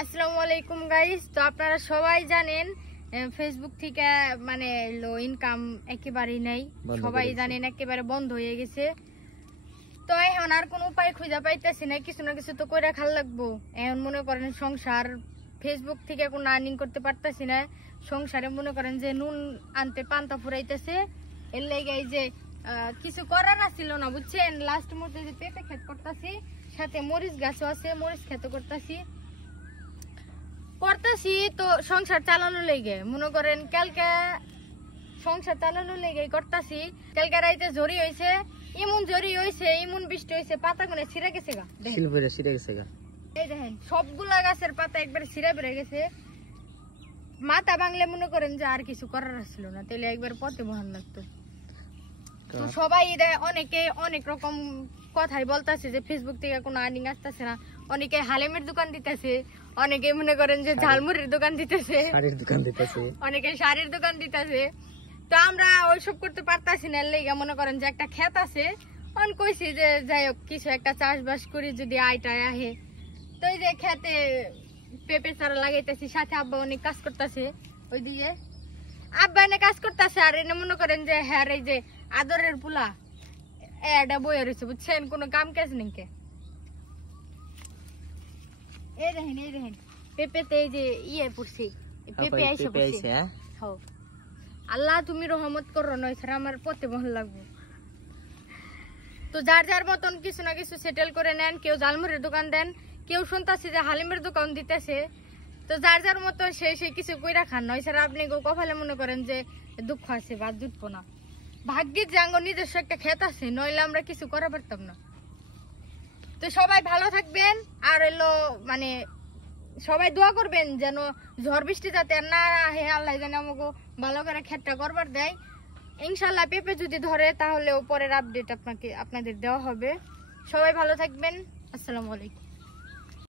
আসসালামু আলাইকুম গাইস। তো আপনারা সবাই জানেন ফেসবুক থেকে মানে ইনকাম একেবারেই নাই, সবাই জানেন একেবারে বন্ধ হয়ে গেছে। তো এখন আর কোনো উপায় খুঁজে পাইতেছি না, কিছু না কিছু তো করে খাল লাগবো। এখন মনে করেন সংসার ফেসবুক থেকে কোনো আর্নিং করতে পারতেছি না, সংসারে মনে করেন যে নুন আনতে পান্তা ফুরাইতেছে। এর লেগে এই যে কিছু করার ছিল না বুঝছেন, লাস্ট মধ্যে যে পেঁপে ক্ষেত করতেছি, সাথে মরিচ গাছও আছে, মরিচ ক্ষেত করতেছি তো সংসার চালানো লেগে মনে করেন কালকে সংসার চালানো লেগে করতেছি। কালকে রাইতে ঝড়ি হয়েছে, এমন ঝড়ি হয়েছে, এমন বৃষ্টি হয়েছে, পাতা গুনে ছিঁড়ে গেছে গা। এই দেখেন সবগুলা গাছের পাতা একবারে ছিঁড়ে বেড়ে গেছে। মাথা ভাঙলে মনে করেন যে আর কিছু করার ছিল না, তাহলে একবার পথে বহান লাগতো। তো সবাই অনেকে অনেক রকম কথাই বলতেছে যে ফেসবুক থেকে কোনো আর্নিং আসতেছে না। অনেকে হালিমের দোকান দিতেছে, অনেকে মনে করেন যে ঝালমুড়ির দোকান দিতেছে, অনেকে শাড়ির দোকান দিতেছে। তো আমরা ওইসব করতে পারতাছি না, লেগে মনে করেন যে একটা ক্ষেত আছে, অন কইছি যে যাই হোক কিছু একটা চাষবাস করি যদি আয়টায় আহে। তো এই যে খেতে পেঁপে চারা লাগাইতেছি, সাথে আব্বা অনেক কাজ করতেছে, ওইদিকে আব্বা এনে কাজ করতেছে। আর এনে মনে করেন যে হ্যাঁ এই যে আদরের পোলা এটা বইয়ে রয়েছে বুঝছেন, কোনো কাম কাজ নেই। এই দেখেন পেঁপেতে এই যে ইয়ে পড়ছি, পেঁপে আইসা পড়ছে। আল্লাহ তুমি রহমত করো, নয় ছাড়া আমার পথে ভালো লাগবে। তো যার যার মতন কিছু না কিছু সেটেল করে নেন, কেউ জালমুড়ির দোকান দেন, কেউ শুনতাছি যে হালিমের দোকান দিতেছে। তো যার যার মতন সে কিছু কইরা খান, নয় ছাড়া আপনি কপালে মনে করেন যে দুঃখ আছে বা জুটবো না। ভাগ্যের জাঙ্গ নিজস্ব একটা ক্ষেত আছে, নইলে আমরা কিছু করা পারতাম না। তো সবাই ভালো থাকবেন, আর এলো মানে সবাই দোয়া করবেন যেন ঝড় বৃষ্টি যাতে না আহে, আল্লাহ যেন আমাকে ভালো করে ক্ষেতটা করবার দেয়। ইনশাল্লাহ পেঁপে যদি ধরে তাহলে পরের আপডেট আপনাদের দেওয়া হবে। সবাই ভালো থাকবেন, আসসালামু আলাইকুম।